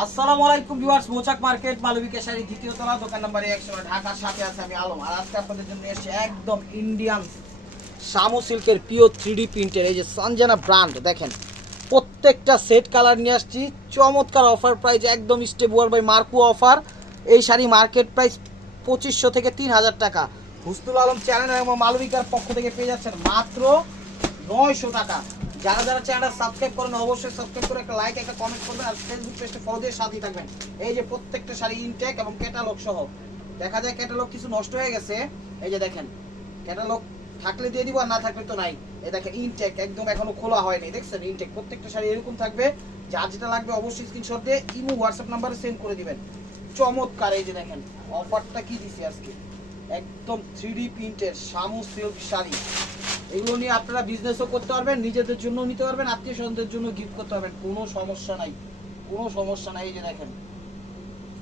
আসসালামু আলাইকুম ভিউয়ার্স, মোচাক মার্কেট মালবিকা শাড়ি দ্বিতীয় তলা, দোকান নাম্বার 100, ঢাকার সাথে আছে আমি আলম। আর আজকে আপনাদের জন্য এসেছে একদম ইন্ডিয়ান শামু সিল্কের পিওর 3D প্রিন্টের এই যে সঞ্জনা ব্র্যান্ড। দেখেন প্রত্যেকটা সেট কালার নিয়ে আসছি, চমৎকার অফার প্রাইস, একদম স্টেবল বাই মার্কু অফার। এই শাড়ি মার্কেট প্রাইস 2500 থেকে 3000 টাকা। হুসনুল আলম চ্যানেল এবং মালবিকার পক্ষ থেকে পেয়ে যাচ্ছেন মাত্র 900 টাকা। যারা যারা চ্যানেলটা সাবস্ক্রাইব করেন অবশ্যই সাবস্ক্রাইব করে একটা লাইক একটা কমেন্ট করবেন, আর ফেসবুক পেজটা ফলো দিয়ে সাথেই থাকবেন। এই যে প্রত্যেকটা শাড়ি ইনটেক এবং ক্যাটালগ সহ। দেখা যায় ক্যাটালগ কিছু নষ্ট হয়ে গেছে, এই যে দেখেন ক্যাটালগ থাকলে দিয়ে দিব আর না থাকলে তো নাই। এই দেখেন ইনটেক একদম এখনো খোলা হয়নি, দেখছেন ইনটেক। প্রত্যেকটা শাড়ি এরকম থাকবে, যার যেটা লাগবে অবশ্যই স্ক্রিনশট দিয়ে ইমো হোয়াটসঅ্যাপ নাম্বারে সেন্ড করে দিবেন। চমৎকার এই যে দেখেন অফারটা কি দিছি আজকে, একদম 3D প্রিন্টের শামু সিল্ক শাড়ি। এগুলো নিয়ে আপনারা বিজনেসও করতে পারবেন, নিজেদের জন্য নিতে পারবেন, আত্মীয় স্বজনদের জন্য গিফট করতে পারবেন, কোনো সমস্যা নাই, কোনো সমস্যা নাই। এই যে দেখেন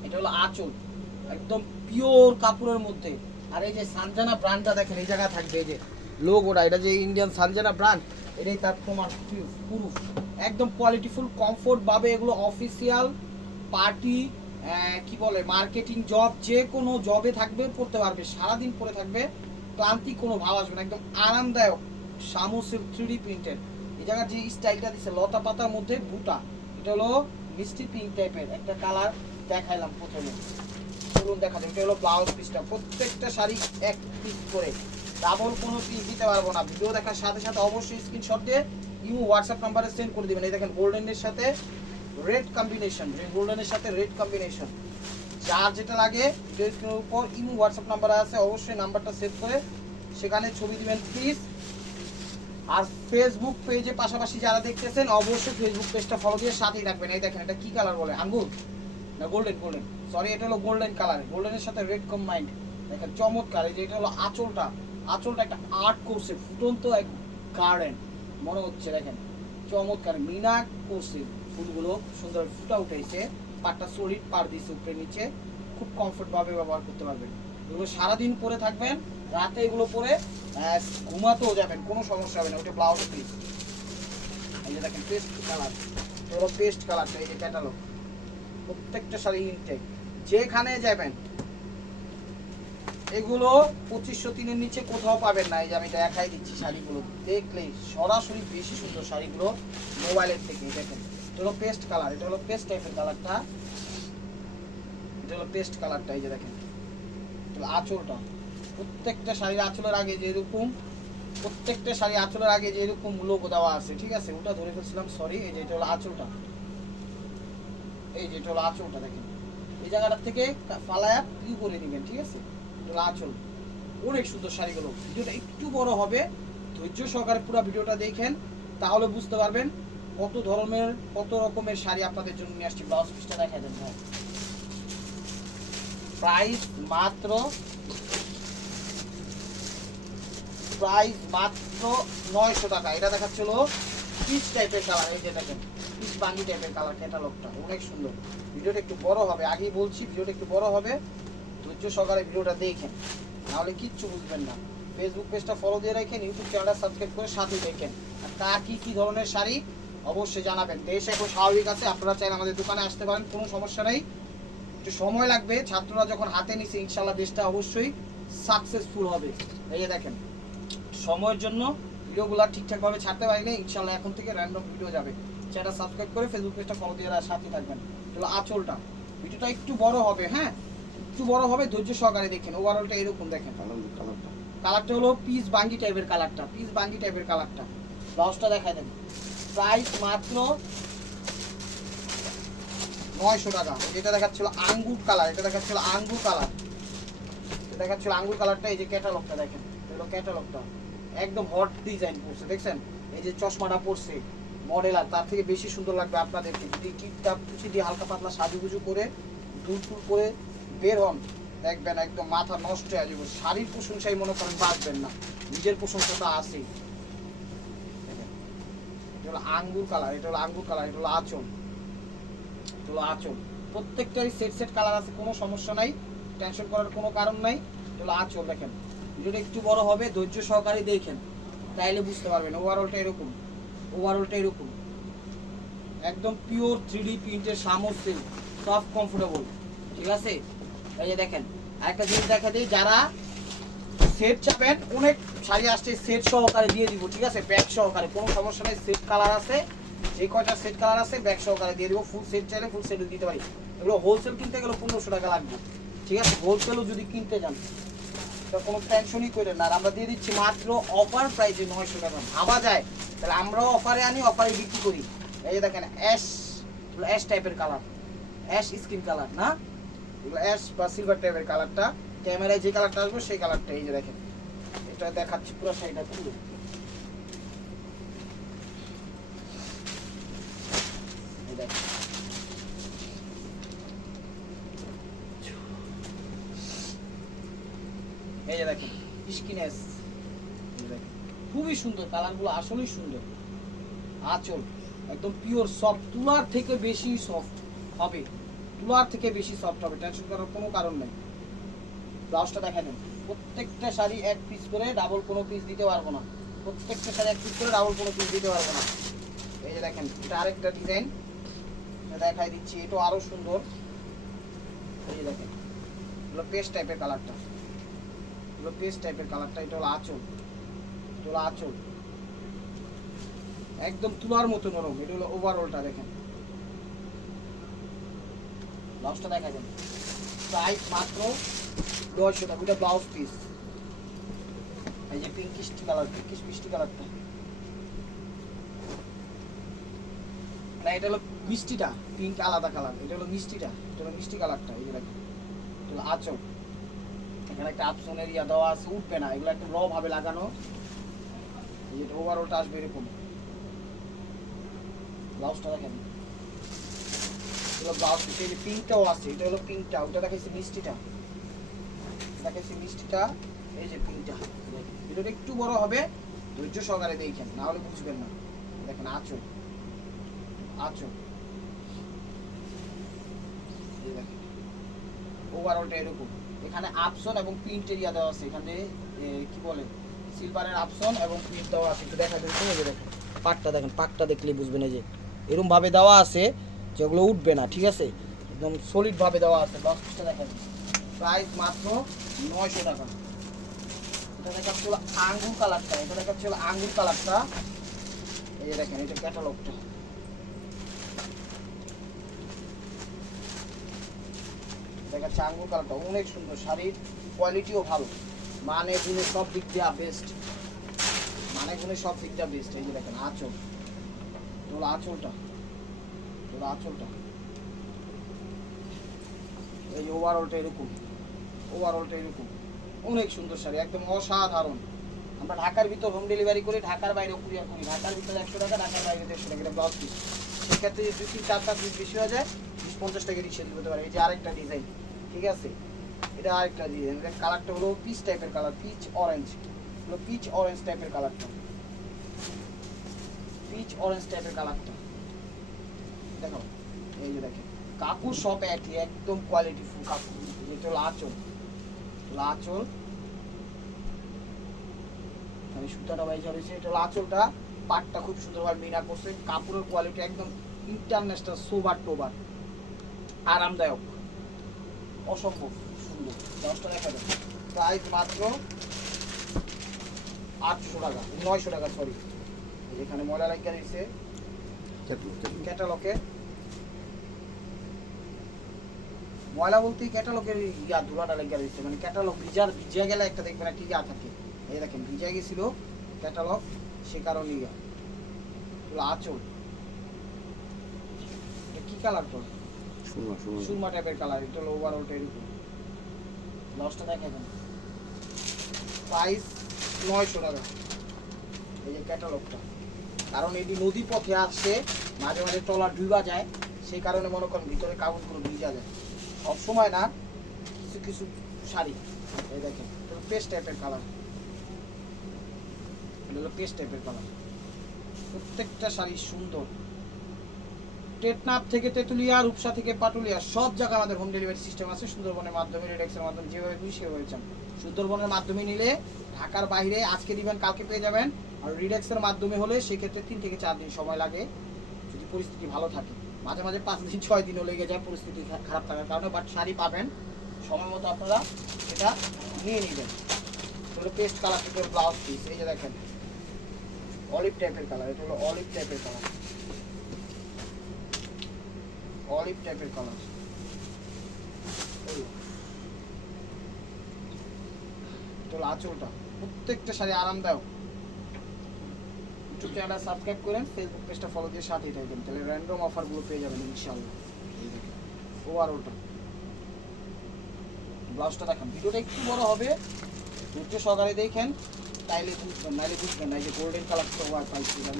এটা হলো আঁচল, একদম পিওর কাপড়ের মধ্যে। আর এই যে সানজানা ব্র্যান্ডটা দেখেন এই জায়গায় থাকবে, এই যে লোগোটা, এটা যে ইন্ডিয়ান সানজানা ব্র্যান্ড, এটাই তার প্রমাণ প্রুফ। একদম কোয়ালিটিফুল কমফোর্ট ভাবে এগুলো অফিসিয়াল পার্টি কি বলে মার্কেটিং জব, যে কোনো জবে থাকবে পড়তে পারবে, সারাদিন পরে থাকবে, ক্লান্তি কোনো ভাব আসবে না, একদম আরামদায়ক। শামু সিল্ক 3D প্রিন্টের এই জায়গার যে স্টাইলটা দিচ্ছে লতা পাতার মধ্যে বুটা, এটা হলো মিষ্টি পিঙ্ক টাইপের একটা কালার দেখাইলাম প্রথমে। চলুন দেখা যায়, এটা হলো ব্লাউজ পিসটা। প্রত্যেকটা শাড়ি এক পিস করে, ডাবল কোনো পিস দিতে পারবো না। ভিডিও দেখার সাথে সাথে অবশ্যই স্ক্রিনশট দিয়ে ইমো হোয়াটসঅ্যাপ নাম্বারে সেন্ড করে দিবেন। এই দেখেন গোল্ডেনের সাথে রেড কম্বিনেশন, গোল্ডেনের সাথে রেড কম্বিনেশন, যার যেটা লাগে ভিডিওর উপর ইমো হোয়াটসঅ্যাপ নাম্বার আছে, অবশ্যই নাম্বারটা সেভ করে সেখানে ছবি দিবেন প্লিজ। আর ফেসবুক পেজে পাশাপাশি যারা দেখতেছেন অবশ্যই ফেসবুক পেজটা ফলো দিয়ে সাথেই রাখবেন। এই দেখেন এটা কি কালার বলে, আঙ্গুর না গোল্ডেন, গোল্ডেন সরি, এটা হলো গোল্ডেন কালার, গোল্ডেনের সাথে রেড কম্বাইন্ড। দেখেন চমৎকার। এই যে এটা হলো আঁচলটা, আঁচলটা একটা আর্ট করছে, ফুটন্ত এক গার্ডেন মনে হচ্ছে। দেখেন চমৎকার মিনা করছে, ফুলগুলো সুন্দর ফুটা উঠেছে, পাটটা সলিড পার দিচ্ছে উপরে নিচে, খুব কমফোর্ট ভাবে ব্যবহার করতে পারবেন। এগুলো সারাদিন পরে থাকবেন, রাতে এগুলো পরে ঘুমাতেও যাবেন, কোনো সমস্যা হবে না। ওটা ব্লাউজ পিস, এই যে দেখেন পেস্ট কালার, এগুলো পেস্ট কালারটা, এই যে ক্যাটালগ। প্রত্যেকটা শাড়ি ইনটেক, যেখানে যাবেন এগুলো 2503-এর নিচে কোথাও পাবেন না। এই যে আমি দেখাই দিচ্ছি শাড়িগুলো, দেখলেই সরাসরি বেশি সুন্দর শাড়িগুলো মোবাইলের থেকে। দেখেন এটা হলো পেস্ট কালার, এটা হলো পেস্ট টাইপের কালারটা, এটা হলো পেস্ট কালারটা। এই যে দেখেন আঁচলটা, প্রত্যেকটা শাড়ির আঁচলের আগে যেরকম, প্রত্যেকটা শাড়ি আঁচলের আগে যেরকম লোগো দেওয়া আছে, ঠিক আছে, ওটা ধরে ফেলছিলাম সরি। এই যে এটা হলো আঁচলটা, এই যে এটা হলো আঁচলটা। দেখেন এই জায়গাটা থেকে ফালায়া কি করে দিবেন, ঠিক আছে, এটা হলো আঁচল। অনেক সুন্দর শাড়িগুলো। ভিডিওটা একটু বড় হবে, ধৈর্য সহকারে পুরো ভিডিওটা দেখেন, তাহলে বুঝতে পারবেন কত ধরনের কত রকমের শাড়ি আপনাদের জন্য নিয়ে আসছি। ব্লাউজ পিসটা দেখাই দেন ভাই। প্রাইস মাত্র 900 টাকা। এটা দেখাচ্ছিল পিচ টাইপের কালার, এই যে দেখেন পিচ বাঙ্গি টাইপের কালার, ক্যাটালগটা অনেক সুন্দর। ভিডিওটা একটু বড় হবে, আগেই বলছি ভিডিওটা একটু বড় হবে, ধৈর্য সহকারে ভিডিওটা দেখেন, নাহলে কিচ্ছু বুঝবেন না। ফেসবুক পেজটা ফলো দিয়ে রাখেন, ইউটিউব চ্যানেলটা সাবস্ক্রাইব করে সাথেই দেখেন। আর কার কি ধরনের শাড়ি অবশ্যই জানাবেন। দেশ এখন স্বাভাবিক আছে, আপনারা চাইলে আমাদের দোকানে আসতে পারেন, কোনো সমস্যা নেই। একটু সময় লাগবে, ছাত্ররা যখন হাতে নিছে ইনশাল্লাহ দেশটা অবশ্যই সাকসেসফুল হবে। এই যে দেখেন সময়ের জন্য ভিডিওগুলো ঠিকঠাকভাবে ছাড়তে পারিনি, ইনশাল্লাহ এখন থেকে র্যান্ডম ভিডিও যাবে। চ্যানেলটা সাবস্ক্রাইব করে ফেসবুক পেজটা ফলো দিয়ে সাথে থাকবেন। তাহলে আঁচলটা, ভিডিওটা একটু বড় হবে, হ্যাঁ একটু বড় হবে, ধৈর্য সহকারে দেখেন। ওভারঅলটা এরকম দেখেন, কালারটা হলো পিস বাঙ্গি টাইপের কালারটা, পিস বাঙ্গি টাইপের কালারটা। ব্লাউজটা দেখাই দেন। প্রাইস মাত্র 900 টাকা। এটা দেখাচ্ছিল আঙ্গুর কালার, এটা দেখাচ্ছিল আঙ্গুর কালার, এটা দেখাচ্ছিল আঙ্গুর কালারটা। এই যে ক্যাটালগটা দেখেন, এগুলো ক্যাটালগটা একদম হট ডিজাইন পড়ছে, দেখছেন এই যে চশমাটা পড়ছে মডেল, আর তার থেকে বেশি সুন্দর লাগবে আপনাদেরকে যদি টিপটাপ কুচি দিয়ে হালকা পাতলা সাজুগুজু করে দূর দূর করে বের হন, দেখবেন একদম মাথা নষ্ট হয়ে যাবে। শাড়ির প্রশংসাই মনে করেন বাঁচবেন না, নিজের প্রশংসাটা আছেই। এটা হলো আঙ্গুর কালার, এটা হলো আঙ্গুর কালার, এটা হলো আঁচল, এটা হলো আঁচল। প্রত্যেকটারই সেট সেট কালার আছে, কোনো সমস্যা নাই, টেনশন করার কোনো কারণ নাই। এটা হলো আঁচল। দেখেন ভিডিওটা একটু বড় হবে, ধৈর্য সহকারে দেখেন, তাইলে বুঝতে পারবেন। ওভারঅলটা এরকম, ওভারঅলটা এরকম, একদম পিওর 3D প্রিন্টের শামু সিল্ক, সফট কমফোর্টেবল, ঠিক আছে। এই যে দেখেন আরেকটা জিনিস দেখা দিই, যারা সেট চাবেন অনেক শাড়ি আসছে সেট সহকারে দিয়ে দিব, ঠিক আছে, ব্যাগ সহকারে, কোনো সমস্যা নেই। সেট কালার আছে, যে কয়টা সেট কালার আছে ব্যাগ সহকারে দিয়ে দিব। ফুল সেট চাইলে ফুল সেটও দিতে পারি। এগুলো হোলসেল কিনতে গেলে 1500 টাকা লাগবে, ঠিক আছে। হোলসেলও যদি কিনতে যান তো কোনো টেনশনই করেন না, আর আমরা দিয়ে দিচ্ছি মাত্র অফার প্রাইসে 900 টাকা। ভাবা যায় তাহলে আমরাও অফারে আনি, অফারে বিক্রি করি। এই যে দেখেন অ্যাশ, অ্যাশ টাইপের কালার, অ্যাশ স্কিন কালার না, এগুলো অ্যাশ বা সিলভার টাইপের কালারটা, ক্যামেরায় যে কালারটা আসবে সেই কালারটা। এই যে দেখেন এটা দেখাচ্ছি পুরো শাড়িটা খুলে। এই দেখেন এই যে দেখেন স্কিনেস, খুবই সুন্দর কালারগুলো, আসলেই সুন্দর। আঁচল একদম পিওর সফট, তুলার থেকে বেশি সফট হবে, তুলার থেকে বেশি সফট হবে, টেনশন করার কোনো কারণ নেই। ব্লাউজটা দেখা দেন, প্রত্যেকটা শাড়ি এক পিস করে, ডাবল কোনো পিস দিতে পারবো না। প্রত্যেকটা শাড়ি এক পিস করে, ডাবল কোনো পিস দিতে পারবো না। এই যে দেখেন এটা আরেকটা ডিজাইন দেখাই দিচ্ছি, এটাও আরো সুন্দর। এই যে দেখেন এগুলো পেস্ট টাইপের কালারটা, এগুলো পেস্ট টাইপের কালারটা। এটা হলো আঁচল, এটা হলো আঁচল, একদম তুলার মতো নরম। এটা হলো ওভারঅলটা দেখেন, ব্লাউজটা দেখা যাবে প্রাইস মাত্র 900 টাকা। এটা ব্লাউজ পিস। এই যে পিঙ্কিশ কালার, পিঙ্কিশ মিষ্টি কালারটা না, এটা হলো মিষ্টিটা, পিঙ্ক আলাদা কালার, এটা হলো মিষ্টিটা, এটা হলো মিষ্টি কালারটা। এই যে দেখেন এটা হলো আঁচল, এখানে একটা আপসনের ইয়া দেওয়া আছে, উঠবে না, এগুলো একটু র ভাবে লাগানো। এই যে ওভারঅলটা আসবে এরকম। ব্লাউজটা দেখেন, এগুলো ব্লাউজ পিস। এই যে পিঙ্কটাও আছে, এটা হলো পিঙ্কটা, ওটা দেখাইছে মিষ্টিটা, দেখাইছে মিষ্টিটা। এই যে পিঙ্কটা, এটা একটু বড় হবে, ধৈর্য সহকারে দেখেন, না হলে বুঝবেন না। দেখেন আঁচল, আঁচল, এই দেখেন ওভারঅলটা এরকম। এখানে আপসন এবং প্রিন্ট এরিয়া দেওয়া আছে, এখানে কি বলে সিলভারের আপসন এবং প্রিন্ট দেওয়া আছে। একটু দেখা যাচ্ছে, এই যে দেখেন পাটটা দেখেন, পাটটা দেখলেই বুঝবেন। এই যে এরকম ভাবে দেওয়া আছে যেগুলো উঠবে না, ঠিক আছে, একদম সলিড ভাবে দেওয়া আছে। ব্লাউজটা দেখেন প্রাইস মাত্র 900 টাকা। এটা দেখাচ্ছে হলো আঙ্গুর কালারটা, এটা দেখাচ্ছে হলো আঙ্গুর কালারটা। এই যে দেখেন এটা ক্যাটালগটা, দেখাচ্ছে আঙ্গুর কালারটা, অনেক সুন্দর। শাড়ির কোয়ালিটিও ভালো, মানে গুণে সব দিক দিয়ে বেস্ট, মানে গুণে সব দিক দিয়ে বেস্ট। এই যে দেখেন আঁচল, তোলা আঁচলটা, তোলা আঁচলটা। এই যে ওভারঅলটা এরকম, ওভারঅলটা এরকম, অনেক সুন্দর শাড়ি, একদম অসাধারণ। আমরা ঢাকার ভিতর হোম ডেলিভারি করি, ঢাকার বাইরেও কুরিয়ার করি। ঢাকার ভিতরে 100 টাকা, ঢাকার বাইরে 150 টাকা। এটা ব্লাউজ পিস, সেক্ষেত্রে যদি 2-4 পিস বেশি হয়ে যায় 20-50 টাকা রিক্সা দিতে পারে। এই যে আরেকটা ডিজাইন, ঠিক আছে, এটা আরেকটা ডিজাইন। এটা কালারটা হলো পিচ টাইপের কালার, পিচ অরেঞ্জ, হলো পিচ অরেঞ্জ টাইপের কালারটা, পিচ অরেঞ্জ টাইপের কালারটা। দেখো এই যে দেখেন কাপড় সব একই, একদম কোয়ালিটি ফুল কাপড়। এটা হলো আঁচল, আঁচল, মানে সুতাটা বাইজা রয়েছে। এটা হলো আঁচলটা, পাটটা খুব সুন্দরভাবে মিনা করছে। কাপড়ের কোয়ালিটি একদম ইন্টারন্যাশনাল, সোবার টোবার, আরামদায়ক, অসম্ভব সুন্দর। 10টা দেখা যায় প্রাইস মাত্র 800 টাকা, 900 টাকা, সরি। এখানে ময়লা লাগিয়ে দিয়েছে ক্যাটালগে, ময়লা বলতে ক্যাটালগের ইয়া ধুলাটা লাগিয়ে দিয়েছে, মানে ক্যাটালগ ভিজা গেলে একটা দেখবেন একটা ইয়া থাকে। এই দেখেন ভিজা গেছিল ক্যাটালগ, সে কারণে ইয়া। আঁচল এটা কি কালার তো, সুরমা টাইপের কালার। এটা হলো ওভারঅলটা এরকম। ব্লাউজটা দেখেন প্রাইস 900 টাকা। এই যে ক্যাটালগটা, কারণ এটি নদী পথে আসছে, মাঝে মাঝে ট্রলার ডুবা যায়, সেই কারণে মনে করেন ভিতরে কাগজগুলো ভিজা যায়, সব সময় না, কিছু কিছু শাড়ি। এই দেখেন পেস্ট টাইপের কালার, এটা হলো পেস্ট টাইপের কালার। প্রত্যেকটা শাড়ি সুন্দর। টেকনাফ থেকে তেতুলিয়া, রূপসা থেকে পাটুলিয়া, সব জায়গায় আমাদের হোম ডেলিভারি সিস্টেম আছে। সুন্দরবনের মাধ্যমে, রিডেক্সের মাধ্যমে, যেভাবে খুশি সেভাবে চান। সুন্দরবনের মাধ্যমে নিলে ঢাকার বাইরে আজকে দিবেন কালকে পেয়ে যাবেন, আর রিডেক্সের মাধ্যমে হলে সেক্ষেত্রে 3 থেকে 4 দিন সময় লাগে। যদি পরিস্থিতি ভালো থাকে। মাঝে মাঝে 5 দিন 6 দিনও লেগে যায় পরিস্থিতি খারাপ থাকার কারণে, বাট শাড়ি পাবেন সময় মতো, আপনারা এটা নিয়ে নেবেন। হলো পেস্ট কালার থেকে ব্লাউজ পিস, এই যে দেখেন অলিভ টাইপের কালার, এটা হলো অলিভ টাইপের কালার, অলিভ টাইপের কালার। এটা হলো আঁচলটা, প্রত্যেকটা শাড়ি আরামদায়ক। ইউটিউব চ্যানেলটা সাবস্ক্রাইব করেন, ফেসবুক পেজটা ফলো দিয়ে সাথেই থাকবেন, তাহলে র্যান্ডম অফারগুলো পেয়ে যাবেন ইনশাআল্লাহ। ওভারঅলটা ব্লাউজটা দেখেন, ভিডিওটা একটু বড় হবে, ধৈর্য সহকারে দেখেন, তাইলে বুঝবেন, নাইলে বুঝবেন না। এই যে গোল্ডেন কালারটা ওয়ার পাইছি, তার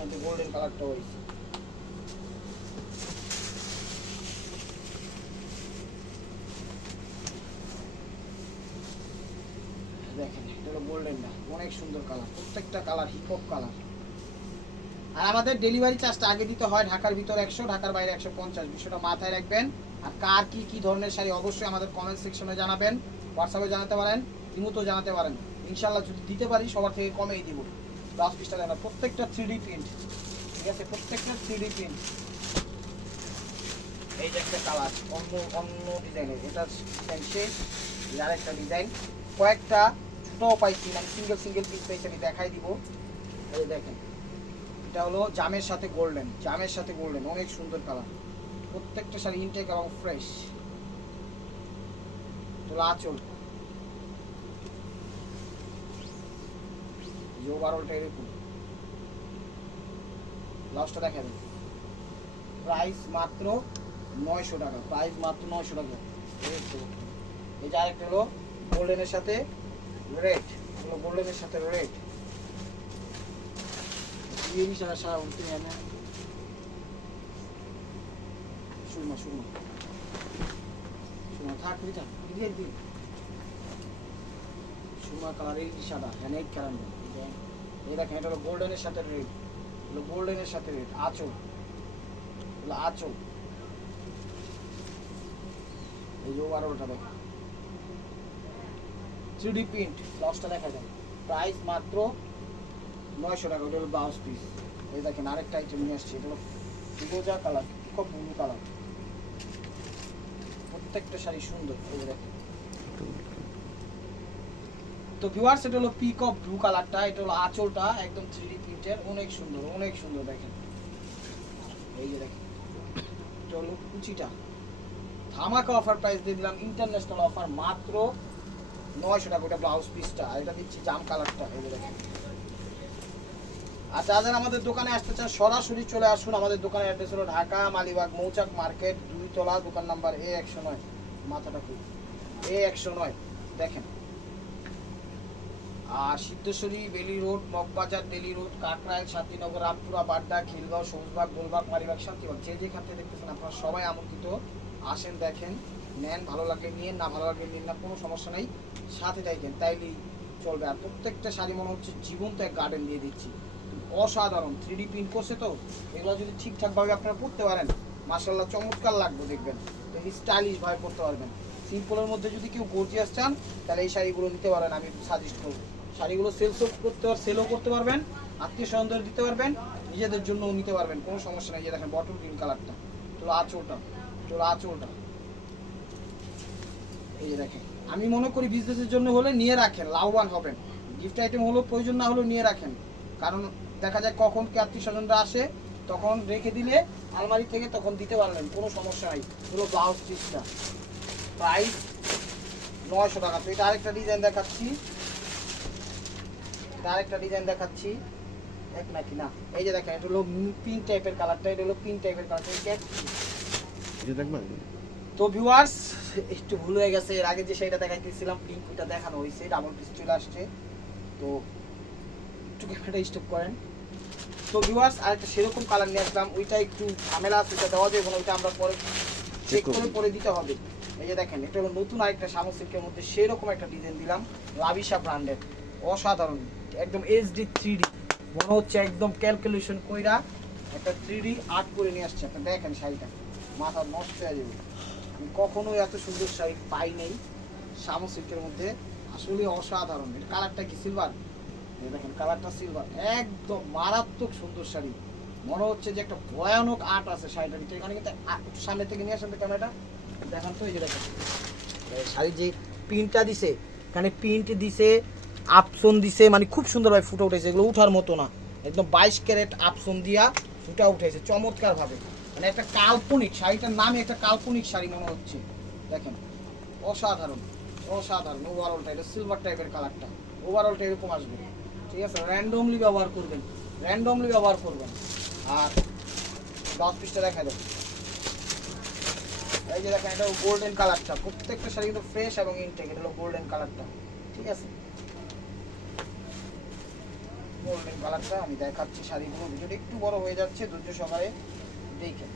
মধ্যে গোল্ডেন কালারটা হয়েছে। দেখেন এটা হলো গোল্ডেন না, অনেক সুন্দর কালার, প্রত্যেকটা কালার হিপহপ কালার। আর আমাদের ডেলিভারি চার্জটা আগে দিতে হয়, ঢাকার ভিতর 100, ঢাকার বাইরে 150, বিষয়টা মাথায় রাখবেন। আর কার কি কি ধরনের শাড়ি অবশ্যই আমাদের কমেন্ট সেকশনে জানাবেন, হোয়াটসঅ্যাপে জানাতে পারেন, ইমোতেও জানাতে পারেন, ইনশাআল্লাহ যদি দিতে পারি সবার থেকে কমেই দিব। ব্লাউজ পিসটা দেখেন, প্রত্যেকটা 3D প্রিন্ট, ঠিক আছে, প্রত্যেকটা 3D প্রিন্ট। এই যে একটা কালার অন্য অন্য ডিজাইনের, এটা ডিজাইন শেষ, আর একটা ডিজাইন, কয়েকটা ছোটও পাইছি, মানে সিঙ্গেল সিঙ্গেল পিস পাইছি, আমি দেখাই দিব। এই দেখেন এটা হলো জামের সাথে গোল্ডেন, জামের সাথে গোল্ডেন, অনেক সুন্দর কালার, প্রত্যেকটা শাড়ি ইনটেক এবং ফ্রেশ। তো আঁচল ওভারঅলটা এরকম, ব্লাউজটা দেখা যাবে, প্রাইস মাত্র 900 টাকা, প্রাইস মাত্র 900 টাকা। এই যে আরেকটা হলো গোল্ডেনের সাথে রেড, হলো গোল্ডেনের সাথে রেড, এই সারা সারা উঠতে না সুরমা সুরমা সুরমা থাক দিই, থাক দিই দিই, সুরমা কালারের সাদা হ্যানেক কালার। এই দেখেন এটা হলো গোল্ডেনের সাথে রেড, হলো গোল্ডেনের সাথে রেড, আঁচল, হলো আঁচল। এই যে ওভারঅলটা দেখেন 3D প্রিন্ট, ব্লাউজটা দেখা যায়, প্রাইস মাত্র 900 টাকা। ওটা হলো ব্লাউজ পিস। এই দেখেন আরেকটা আইটেম নিয়ে আসছে, এটা হলো ফিরোজা কালার, খুব ব্লু কালার, প্রত্যেকটা শাড়ি সুন্দর। এই দেখেন, তো ভিউয়ার্স এটা হলো পিকক ব্লু কালারটা, এটা হলো আঁচলটা একদম 3D প্রিন্টের, অনেক সুন্দর, অনেক সুন্দর। দেখেন এই যে দেখেন এটা হলো কুচিটা, ধামাকা অফার প্রাইস দিয়ে দিলাম, ইন্টারন্যাশনাল অফার, মাত্র 900 টাকা। ওটা ব্লাউজ পিসটা, আর এটা দিচ্ছি জাম কালারটা। এই যে দেখেন, আর যারা আমাদের দোকানে আসতে চান সরাসরি চলে আসুন। আমাদের দোকানের অ্যাড্রেস হলো ঢাকা মালিবাগ মৌচাক মার্কেট 2 তলা, দোকান নাম্বার A109, মাথাটা খুব A109 দেখেন। আর সিদ্ধেশ্বরী, বেলি রোড, মগবাজার, ডেলি রোড, কাকরাইল, শান্তিনগর, রামপুরা, বাড্ডা, খিলগাঁও, সবুজবাগ, গোলবাগ, মালিবাগ, শান্তিবাগ, যে যেখান থেকে দেখতেছেন আপনারা সবাই আমন্ত্রিত, আসেন, দেখেন, নেন, ভালো লাগলে নিয়ে, না ভালো লাগলে নিন না, কোনো সমস্যা নেই, সাথে থাকেন, তাইলেই চলবে। আর প্রত্যেকটা শাড়ি মনে হচ্ছে জীবন্ত এক গার্ডেন দিয়ে দিচ্ছি, অসাধারণ 3D প্রিন্ট করছে। তো এগুলো যদি ঠিকঠাকভাবে আপনারা পরতে পারেন মাশাআল্লাহ চমৎকার লাগবে, দেখবেন স্টাইলিশ ভাবে পরতে পারবেন। সিম্পলের মধ্যে যদি কেউ গর্জিয়াস চান তাহলে এই শাড়িগুলো নিতে পারেন, আমি সাজেস্ট করবো। শাড়িগুলো সেলও করতে পারবেন, আত্মীয় স্বজনদের দিতে পারবেন, নিজেদের জন্যও নিতে পারবেন, কোনো সমস্যা নেই। যে দেখেন বটল গ্রিন কালারটা, তোলা আঁচলটা, তোলা আঁচলটা, এই যে দেখেন। আমি মনে করি বিজনেসের জন্য হলে নিয়ে রাখেন, লাভবান হবেন। গিফট আইটেম হলো প্রয়োজন না হলেও নিয়ে রাখেন, কারণ দেখা যায় কখন কি আত্মীয় স্বজনরা আসে, তখন রেখে দিলে আলমারি থেকে তখন দিতে পারলেন, কোনো সমস্যা নাই। পুরো ব্লাউজ পিসটা প্রাইস 900 টাকা। তো এটা আরেকটা ডিজাইন দেখাচ্ছি, আরেকটা ডিজাইন দেখাচ্ছি, এক নাকি না, এই যে দেখেন এটা হলো পিঙ্ক টাইপের কালারটা, এটা হলো পিঙ্ক টাইপের কালারটা। তো ভিউয়ার্স একটু ভুল হয়ে গেছে, এর আগে যে শাড়িটা দেখাইতেছিলাম পিঙ্ক, ওটা দেখানো হয়েছে, ডাবল পিস চলে আসছে, তো একটু ক্যামেরাটা স্টপ করেন। তো ভিউয়ার্স আরেকটা সেরকম কালার নিয়ে আসলাম, ওইটা একটু ঝামেলা আছে, ওইটা দেওয়া যাবে না, ওইটা আমরা পরে চেক করে পরে দিতে হবে। এই যে দেখেন এটা হলো নতুন আরেকটা শামু সিল্কের মধ্যে সেরকম একটা ডিজাইন দিলাম, লাভিশা ব্র্যান্ডের, অসাধারণ, একদম HD 3D, মনে হচ্ছে একদম ক্যালকুলেশন কইরা একটা 3D আর্ট করে নিয়ে আসছে। আপনি দেখেন শাড়িটা, মাথা নষ্ট হয়ে যাবে, কখনোই এত সুন্দর শাড়ি পাই নেই শামু সিল্কের মধ্যে, আসলে অসাধারণ। এর কালারটা কি সিলভার, এই দেখেন কালারটা সিলভার, একদম মারাত্মক সুন্দর শাড়ি। মনে হচ্ছে যে একটা ভয়ানক আর্ট আছে শাড়িটার ভিতরে। এখানে কিন্তু সামনে থেকে নিয়ে আসেন তো ক্যামেরাটা দেখান তো। এই যে দেখেন শাড়ির যে প্রিন্টটা দিছে, এখানে প্রিন্ট দিছে, আপসন দিছে, মানে খুব সুন্দরভাবে ফুটে উঠেছে। এগুলো উঠার মতো না, একদম 22 ক্যারেট আপসন দিয়া ফুটা উঠেছে চমৎকার ভাবে। মানে একটা কাল্পনিক, শাড়িটার নামে একটা কাল্পনিক শাড়ি মনে হচ্ছে। দেখেন অসাধারণ অসাধারণ। ওভারঅলটা এটা সিলভার টাইপের কালারটা, ওভারঅলটা এরকম আসবে, ঠিক আছে। র্যান্ডমলি ব্যবহার করবেন, র্যান্ডমলি ব্যবহার করবেন। আর ব্লাউজ পিসটা দেখা দেবো, এই যে দেখেন এটা গোল্ডেন কালারটা। প্রত্যেকটা শাড়ি কিন্তু ফ্রেশ এবং ইনটেক। এটা হলো গোল্ডেন কালারটা, ঠিক আছে। গোল্ডেন কালারটা আমি দেখাচ্ছি শাড়িগুলো। ভিডিওটা একটু বড় হয়ে যাচ্ছে, ধৈর্য সহকারে দেখেন।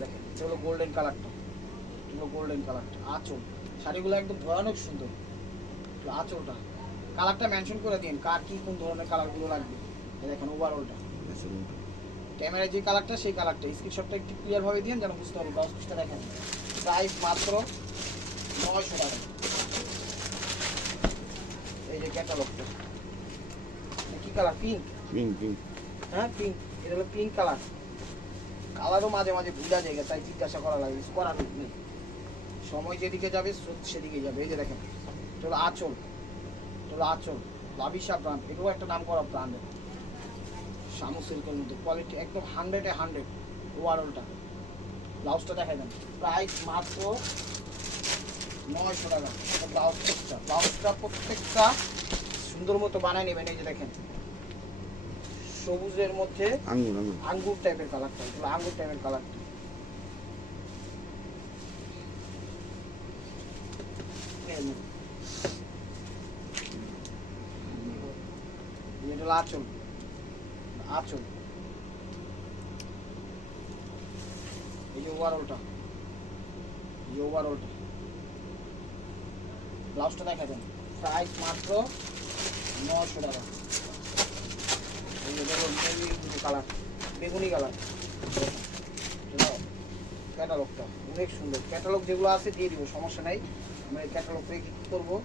দেখেন এটা হলো গোল্ডেন কালারটা, এটা হলো গোল্ডেন কালারটা। আঁচল, শাড়িগুলো একদম ভয়ানক সুন্দর। আঁচলটা কালারটা মেনশন করে দিন, কার কি কোন ধরনের কালারগুলো লাগবে। দেখেন ওভারঅলটা ক্যামেরায় যে কালারটা সেই কালারটা স্ক্রিনশটটা একটু ক্লিয়ার ভাবে দিন যেন বুঝতে পারবো। ব্লাউজ পিসটা দেখেন, প্রাইস মাত্র 900 টাকা। এই যে ক্যাটালগটা কি কালার? পিঙ্ক, পিঙ্ক, হ্যাঁ পিঙ্ক। এটা হলো পিঙ্ক কালার। কালারও মাঝে মাঝে ভুলা যায়, তাই জিজ্ঞাসা করা লাগে, করার নেই। সময় যেদিকে যাবে স্রোত সেদিকে যাবে। এই যে দেখেন এটা হলো আঁচল, এটা হলো আঁচল। লাভিশা ব্র্যান্ড, এটাও একটা নাম করা ব্র্যান্ডের। শামু সিল্কের মধ্যে কোয়ালিটি একদম 100-এ 100। ওভারঅলটা ব্লাউজটা দেখাই দেন, প্রাইস মাত্র 900 টাকা। ব্লাউজটা প্রত্যেকটা সুন্দর মতো বানায় নেবেন। এই যে দেখেন সবুজের মধ্যে আঙ্গুর টাইপের কালারটা, এগুলো আঙ্গুর টাইপের কালারটা। এটা হলো আঁচল, আঁচল। এই যে ওভারঅলটা, এই যে ওভারঅলটা। ব্লাউজটা দেখা দেন, প্রাইস মাত্র 900 টাকা। এই যে দেখুন কালার, বেগুনি কালার। ক্যাটালগটা অনেক সুন্দর। ক্যাটালগ যেগুলো আছে দিয়ে দিব, সমস্যা নাই। আমরা এই ক্যাটালগ থেকে কি করবো,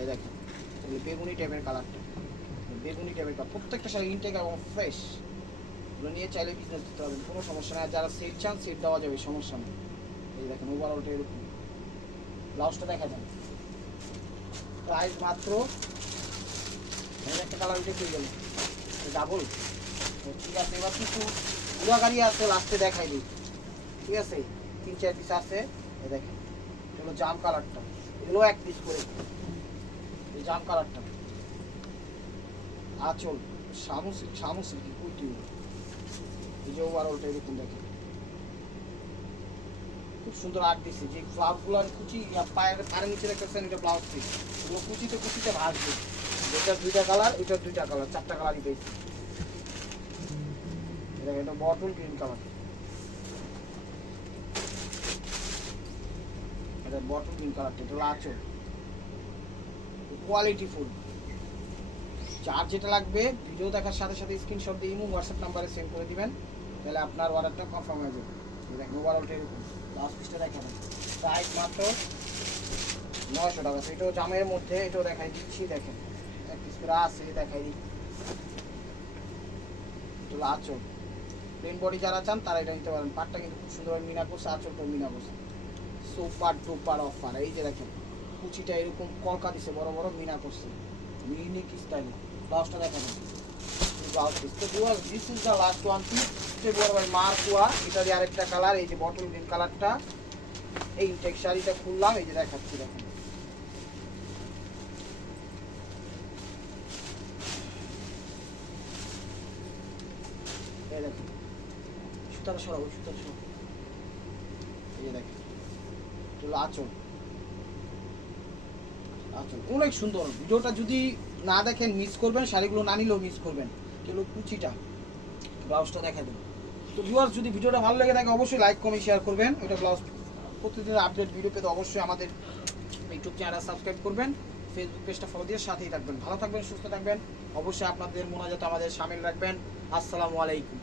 এই দেখেন বেগুনি টাইপের কালারটা, বেগুনি টাইপের কালার। প্রত্যেকটা শাড়ি ইনটেক এবং ফ্রেশ। এগুলো নিয়ে চাইলে বিজনেস করতে পারবেন, কোনো সমস্যা নেই। যারা সেট চান সেট দেওয়া যাবে, সমস্যা নেই। এই দেখেন ওভারঅলটা এরকম। ব্লাউজটা দেখা যান, প্রাইস মাত্র একটা কালার উঠে পেয়ে গেল ডাবল। ঠিক আছে, এবার কিছু পুরা গাড়ি আছে লাস্টে দেখাই দিই, ঠিক আছে। 3-4 পিস আছে। এই দেখেন এগুলো জাম কালারটা, এগুলো 1 পিস করে। এই জাম কালারটা আঁচল, শামু সিল্ক, শামু সিল্কি কুইটি। এই যে ওভারঅলটা এরকম দেখেন, খুব সুন্দর আর্ট দিচ্ছে। যে ফ্লাওয়ারগুলোর কুচি পায়ের নিচে দেখতেছেন, এটা ব্লাউজ পিস। এগুলো কুচিতে কুচিতে ভাসবে। এটার 2টা কালার, এটার 2টা কালার, 4টা কালারই পেয়েছি। এটা বটল গ্রিন কালার, এটা বটল গ্রিন কালারটা। এটা হলো আঁচল, কোয়ালিটি ফুল। যার যেটা লাগবে ভিডিও দেখার সাথে সাথে স্ক্রিনশট দিয়ে ইমো হোয়াটসঅ্যাপ নাম্বারে সেন্ড করে দিবেন, তাহলে আপনার অর্ডারটা কনফার্ম হয়ে যাবে। দেখেন ওভারঅলটা এরকম। লাস্ট পিসটা দেখেন, প্রাইস মাত্র 900 টাকা। এটাও জামের মধ্যে, এটাও দেখাই দিচ্ছি। দেখেন 1 পিস করে আছে, দেখাই দিই। এগুলো আঁচল, প্লেন বডি যারা চান তারা এটা নিতে পারেন। পাটটা কিন্তু খুব সুন্দরভাবে মিনা করছে, আঁচলটাও মিনা করছে। Super duper offer. এই যে দেখেন কুচিটা এরকম কলকা দিছে, বড় বড় মিনা করছে, ইউনিক স্টাইল। ব্লাউজটা দেখেন, ব্লাউজ পিস। তো viewers, this is the last one piece. February by মার্কুয়া। এটা দিয়ে আরেকটা কালার, এই যে বটল গ্রিন কালারটা। এই ইনটেক শাড়িটা খুললাম, এই যে দেখাচ্ছি। দেখেন এই দেখেন সুতাটা সরাবো, সুতাটা সরাবো। এই যে দেখেন এগুলো আঁচল, আঁচল অনেক সুন্দর। ভিডিওটা যদি না দেখেন মিস করবেন, শাড়িগুলো না নিলেও মিস করবেন। এগুলো কুচিটা, ব্লাউজটা দেখা দেবেন। তো ভিউয়ার্স, যদি ভিডিওটা ভালো লেগে থাকে অবশ্যই লাইক কমেন্ট শেয়ার করবেন। এটা ব্লাউজ প্রতিদিনের আপডেট ভিডিও পেতে অবশ্যই আমাদের ইউটিউব চ্যানেল সাবস্ক্রাইব করবেন। ফেসবুক পেজটা ফলো দিয়ে সাথেই থাকবেন। ভালো থাকবেন, সুস্থ থাকবেন, অবশ্যই আপনাদের মোনাজাত আমাদের শামিল রাখবেন। আসসালামু আলাইকুম।